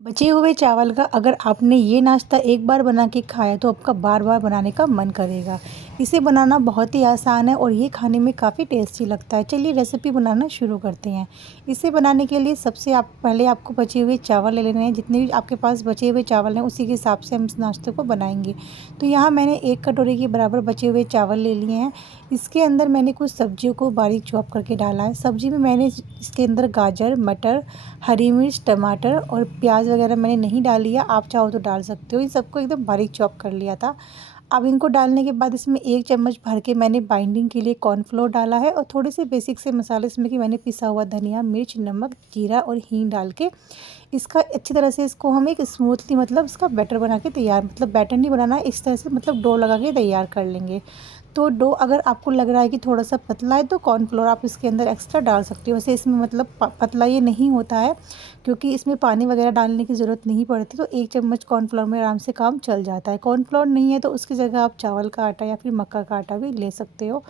बचे हुए चावल का अगर आपने ये नाश्ता एक बार बना के खाया तो आपका बार बार बनाने का मन करेगा। इसे बनाना बहुत ही आसान है और ये खाने में काफ़ी टेस्टी लगता है। चलिए रेसिपी बनाना शुरू करते हैं। इसे बनाने के लिए सबसे पहले आपको बचे हुए चावल ले लेने हैं। जितने भी आपके पास बचे हुए चावल हैं उसी के हिसाब से हम इस नाश्ते को बनाएंगे। तो यहाँ मैंने 1 कटोरी के बराबर बचे हुए चावल ले लिए हैं। इसके अंदर मैंने कुछ सब्जियों को बारीक चॉप करके डाला है। सब्जी में मैंने इसके अंदर गाजर, मटर, हरी मिर्च, टमाटर और प्याज वगैरह मैंने नहीं डाली है। आप चाहो तो डाल सकते हो। इन सबको एकदम बारीक चॉप कर लिया था। अब इनको डालने के बाद इसमें 1 चम्मच भर के मैंने बाइंडिंग के लिए कॉर्नफ्लोर डाला है और थोड़े से बेसिक से मसाले इसमें कि मैंने पिसा हुआ धनिया, मिर्च, नमक, जीरा और हींग डाल के इसका अच्छी तरह से इसको हम एक स्मूथली मतलब इसका बैटर बना के तैयार, मतलब बैटर नहीं बनाना है, इस तरह से मतलब डो लगा के तैयार कर लेंगे। तो डो अगर आपको लग रहा है कि थोड़ा सा पतला है तो कॉर्नफ्लोर आप इसके अंदर एक्स्ट्रा डाल सकते हो। वैसे इसमें मतलब पतला ये नहीं होता है क्योंकि इसमें पानी वगैरह डालने की ज़रूरत नहीं पड़ती। तो 1 चम्मच कॉर्नफ्लोर में आराम से काम चल जाता है। कॉर्नफ्लोर नहीं है तो उसकी जगह आप चावल का आटा या फिर मक्का का आटा भी ले सकते हो।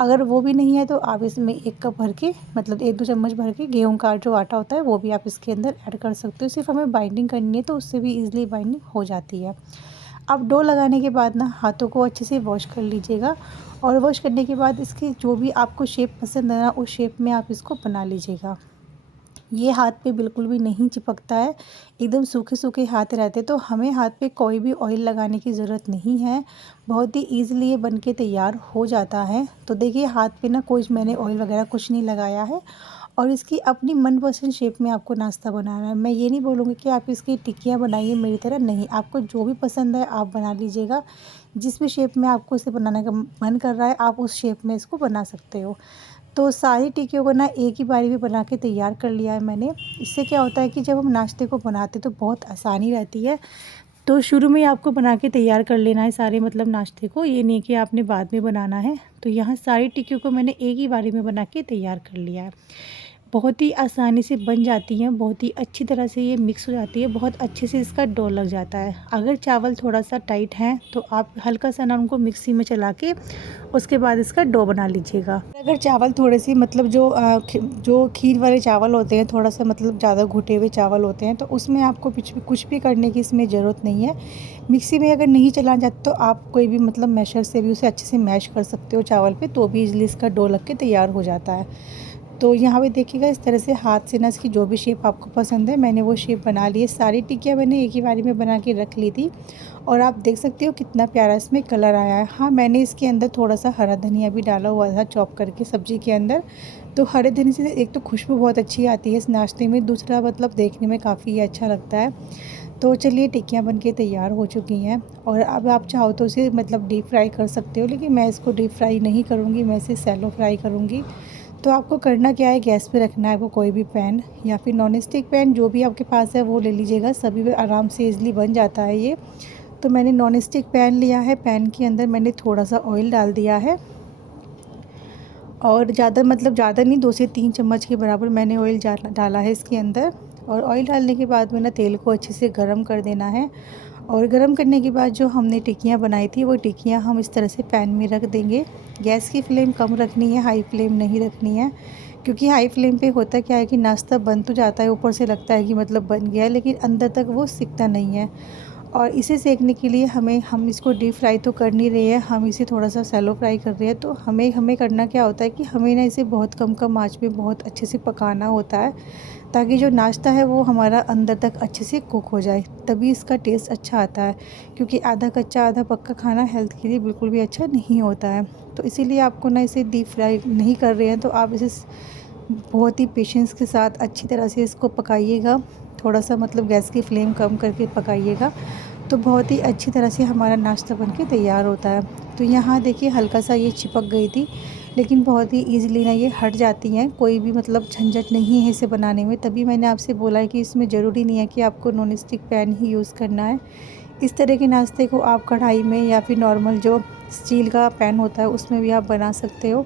अगर वो भी नहीं है तो आप इसमें 1 कप भर के मतलब 1-2 चम्मच भर के गेहूं का जो आटा होता है वो भी आप इसके अंदर ऐड कर सकते हो। सिर्फ हमें बाइंडिंग करनी है तो उससे भी ईज़िली बाइंडिंग हो जाती है। अब डो लगाने के बाद ना हाथों को अच्छे से वॉश कर लीजिएगा और वॉश करने के बाद इसकी जो भी आपको शेप पसंद है ना उस शेप में आप इसको बना लीजिएगा। ये हाथ पे बिल्कुल भी नहीं चिपकता है, एकदम सूखे-सूखे हाथ रहते तो हमें हाथ पे कोई भी ऑयल लगाने की ज़रूरत नहीं है। बहुत ही ईज़िली ये बन के तैयार हो जाता है। तो देखिए हाथ पे ना कोई मैंने ऑयल वगैरह कुछ नहीं लगाया है और इसकी अपनी मनपसंद शेप में आपको नाश्ता बनाना है। मैं ये नहीं बोलूँगी कि आप इसकी टिक्कियाँ बनाइए मेरी तरह, नहीं, आपको जो भी पसंद है आप बना लीजिएगा। जिस भी शेप में आपको इसे बनाने का मन कर रहा है आप उस शेप में इसको बना सकते हो। तो सारी टिक्कियों को ना एक ही बारी में बना के तैयार कर लिया है मैंने। इससे क्या होता है कि जब हम नाश्ते को बनाते तो बहुत आसानी रहती है। तो शुरू में ही आपको बना के तैयार कर लेना है सारे मतलब नाश्ते को, ये नहीं कि आपने बाद में बनाना है। तो यहाँ सारी टिक्कियों को मैंने एक ही बारी में बना के तैयार कर लिया है। बहुत ही आसानी से बन जाती हैं, बहुत ही अच्छी तरह से ये मिक्स हो जाती है, बहुत अच्छे से इसका डो लग जाता है। अगर चावल थोड़ा सा टाइट है तो आप हल्का सा ना उनको मिक्सी में चला के उसके बाद इसका डो बना लीजिएगा। अगर चावल थोड़े से मतलब जो खीर वाले चावल होते हैं, थोड़ा सा मतलब ज़्यादा घुटे हुए चावल होते हैं तो उसमें आपको कुछ भी करने की इसमें ज़रूरत नहीं है। मिक्सी में अगर नहीं चलाना चाहते तो आप कोई भी मतलब मैशर से भी उसे अच्छे से मैश कर सकते हो चावल पे, तो भी इजली इसका डो लग के तैयार हो जाता है। तो यहाँ पे देखिएगा इस तरह से हाथ से ना इसकी जो भी शेप आपको पसंद है मैंने वो शेप बना ली है। सारी टिक्कियाँ मैंने एक ही बारी में बना के रख ली थी और आप देख सकते हो कितना प्यारा इसमें कलर आया है। हाँ, मैंने इसके अंदर थोड़ा सा हरा धनिया भी डाला हुआ था चॉप करके सब्ज़ी के अंदर। तो हरे धनिया से एक तो खुशबू बहुत अच्छी आती है इस नाश्ते में, दूसरा मतलब देखने में काफ़ी अच्छा लगता है। तो चलिए टिक्कियाँ बन के तैयार हो चुकी हैं और अब आप चाहो तो इसे मतलब डीप फ्राई कर सकते हो, लेकिन मैं इसको डीप फ्राई नहीं करूँगी, मैं इसे सैलो फ्राई करूँगी। तो आपको करना क्या है, गैस पे रखना है आपको कोई भी पैन या फिर नॉन स्टिक पैन जो भी आपके पास है वो ले लीजिएगा। सभी में आराम से ईज़िली बन जाता है ये। तो मैंने नॉन स्टिक पैन लिया है, पैन के अंदर मैंने थोड़ा सा ऑयल डाल दिया है और ज़्यादा मतलब ज़्यादा नहीं, 2 से 3 चम्मच के बराबर मैंने ऑयल डाला है इसके अंदर। और ऑयल डालने के बाद में ना तेल को अच्छे से गर्म कर देना है और गर्म करने के बाद जो हमने टिक्कियाँ बनाई थी वो टिक्कियाँ हम इस तरह से पैन में रख देंगे। गैस की फ्लेम कम रखनी है, हाई फ्लेम नहीं रखनी है, क्योंकि हाई फ्लेम पे होता क्या है कि नाश्ता बन तो जाता है, ऊपर से लगता है कि मतलब बन गया है, लेकिन अंदर तक वो सिकता नहीं है। और इसे सेकने के लिए हम इसको डीप फ्राई तो कर नहीं रहे हैं, हम इसे थोड़ा सा सैलो फ्राई कर रहे हैं। तो हमें हमें करना क्या होता है कि हमें ना इसे बहुत कम आँच पे बहुत अच्छे से पकाना होता है, ताकि जो नाश्ता है वो हमारा अंदर तक अच्छे से कुक हो जाए, तभी इसका टेस्ट अच्छा आता है। क्योंकि आधा कच्चा आधा पक्का खाना हेल्थ के लिए बिल्कुल भी अच्छा नहीं होता है। तो इसीलिए आपको ना इसे डीप फ्राई नहीं कर रहे हैं तो आप इसे बहुत ही पेशेंस के साथ अच्छी तरह से इसको पकाइएगा। थोड़ा सा मतलब गैस की फ्लेम कम करके पकाइएगा, तो बहुत ही अच्छी तरह से हमारा नाश्ता बनके तैयार होता है। तो यहाँ देखिए हल्का सा ये चिपक गई थी, लेकिन बहुत ही ईज़िली ना ये हट जाती हैं, कोई भी मतलब झंझट नहीं है इसे बनाने में। तभी मैंने आपसे बोला है कि इसमें ज़रूरी नहीं है कि आपको नॉन स्टिक पैन ही यूज़ करना है। इस तरह के नाश्ते को आप कढ़ाई में या फिर नॉर्मल जो स्टील का पैन होता है उसमें भी आप बना सकते हो,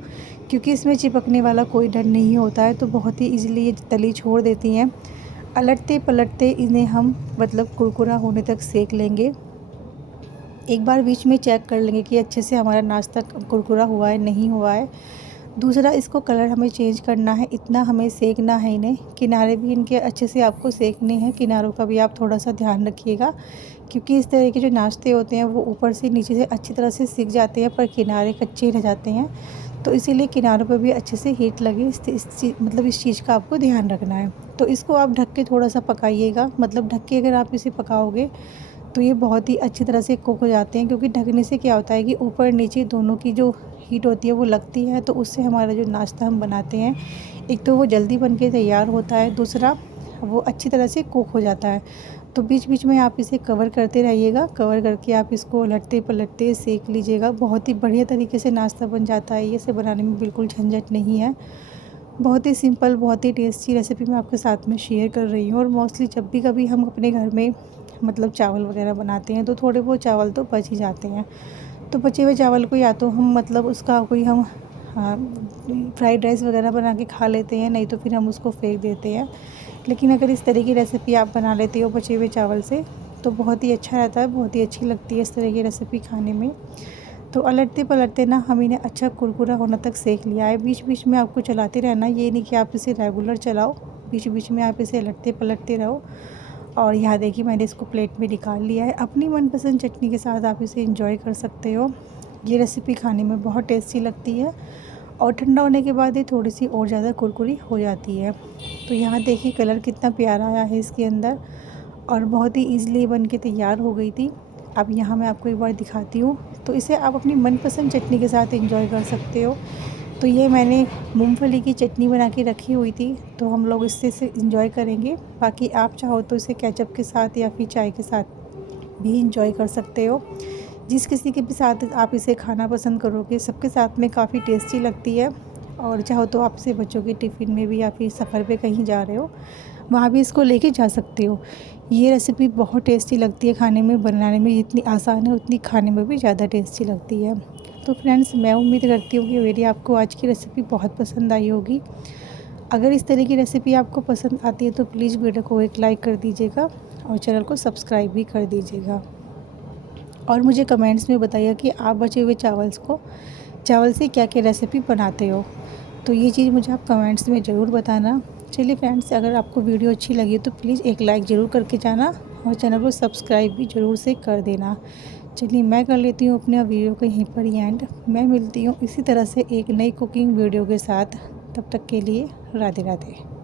क्योंकि इसमें चिपकने वाला कोई डर नहीं होता है। तो बहुत ही ईज़िली ये तली छोड़ देती हैं। पलटते पलटते इन्हें हम मतलब कुरकुरा होने तक सेक लेंगे। एक बार बीच में चेक कर लेंगे कि अच्छे से हमारा नाश्ता कुरकुरा हुआ है नहीं हुआ है। दूसरा, इसको कलर हमें चेंज करना है, इतना हमें सेकना है इन्हें। किनारे भी इनके अच्छे से आपको सेकने हैं, किनारों का भी आप थोड़ा सा ध्यान रखिएगा, क्योंकि इस तरह के जो नाश्ते होते हैं वो ऊपर से नीचे से अच्छी तरह से सिक जाते हैं पर किनारे कच्चे रह जाते हैं। तो इसीलिए किनारों पर भी अच्छे से हीट लगे, इस चीज़ का आपको ध्यान रखना है। तो इसको आप ढक के थोड़ा सा पकाइएगा, मतलब ढक के अगर आप इसे पकाओगे तो ये बहुत ही अच्छी तरह से कुक हो जाते हैं, क्योंकि ढकने से क्या होता है कि ऊपर नीचे दोनों की जो हीट होती है वो लगती है, तो उससे हमारा जो नाश्ता हम बनाते हैं, एक तो वो जल्दी बन के तैयार होता है, दूसरा वो अच्छी तरह से कुक हो जाता है। तो बीच बीच में आप इसे कवर करते रहिएगा, कवर करके आप इसको उलटते पलटते सेक लीजिएगा। बहुत ही बढ़िया तरीके से नाश्ता बन जाता है, ये इसे बनाने में बिल्कुल झंझट नहीं है। बहुत ही सिंपल, बहुत ही टेस्टी रेसिपी मैं आपके साथ में शेयर कर रही हूँ। और मोस्टली जब भी कभी हम अपने घर में मतलब चावल वगैरह बनाते हैं तो थोड़े बहुत चावल तो बच ही जाते हैं। तो बचे हुए चावल को या तो हम मतलब उसका कोई हम फ्राइड राइस वगैरह बना के खा लेते हैं, नहीं तो फिर हम उसको फेंक देते हैं। लेकिन अगर इस तरह की रेसिपी आप बना लेते हो बचे हुए चावल से तो बहुत ही अच्छा रहता है, बहुत ही अच्छी लगती है इस तरह की रेसिपी खाने में। तो उलटते पलटते ना हम इन्हें अच्छा कुरकुरा होने तक सेक लिया है। बीच बीच में आपको चलाते रहना, ये नहीं कि आप इसे रेगुलर चलाओ, बीच बीच में आप इसे उलटते पलटते रहो। और यहाँ देखिए मैंने इसको प्लेट में निकाल लिया है। अपनी मनपसंद चटनी के साथ आप इसे एंजॉय कर सकते हो। ये रेसिपी खाने में बहुत टेस्टी लगती है और ठंडा होने के बाद ये थोड़ी सी और ज़्यादा कुरकुरी हो जाती है। तो यहाँ देखिए कलर कितना प्यारा आया है इसके अंदर और बहुत ही ईज़िली बन के तैयार हो गई थी। अब यहाँ मैं आपको एक बार दिखाती हूँ। तो इसे आप अपनी मनपसंद चटनी के साथ एंजॉय कर सकते हो। तो ये मैंने मूंगफली की चटनी बना के रखी हुई थी, तो हम लोग इससे एंजॉय करेंगे। बाकी आप चाहो तो इसे केचप के साथ या फिर चाय के साथ भी एंजॉय कर सकते हो। जिस किसी के भी साथ आप इसे खाना पसंद करोगे, सबके साथ में काफ़ी टेस्टी लगती है। और चाहो तो आप इसे बच्चों के टिफ़िन में भी या फिर सफ़र पे कहीं जा रहे हो वहाँ भी इसको लेके जा सकते हो। ये रेसिपी बहुत टेस्टी लगती है खाने में, बनाने में जितनी आसान है उतनी खाने में भी ज़्यादा टेस्टी लगती है। तो फ्रेंड्स, मैं उम्मीद करती हूँ कि मेरी आपको आज की रेसिपी बहुत पसंद आई होगी। अगर इस तरह की रेसिपी आपको पसंद आती है तो प्लीज़ वीडियो को एक लाइक कर दीजिएगा और चैनल को सब्सक्राइब भी कर दीजिएगा। और मुझे कमेंट्स में बताइए कि आप बचे हुए चावल से क्या क्या रेसिपी बनाते हो। तो ये चीज़ मुझे आप कमेंट्स में ज़रूर बताना। चलिए फ्रेंड्स, अगर आपको वीडियो अच्छी लगी तो प्लीज़ एक लाइक ज़रूर करके जाना और चैनल को सब्सक्राइब भी ज़रूर से कर देना। चलिए मैं कर लेती हूँ अपने वीडियो को यहीं पर ही एंड। मैं मिलती हूँ इसी तरह से एक नई कुकिंग वीडियो के साथ। तब तक के लिए राधे राधे।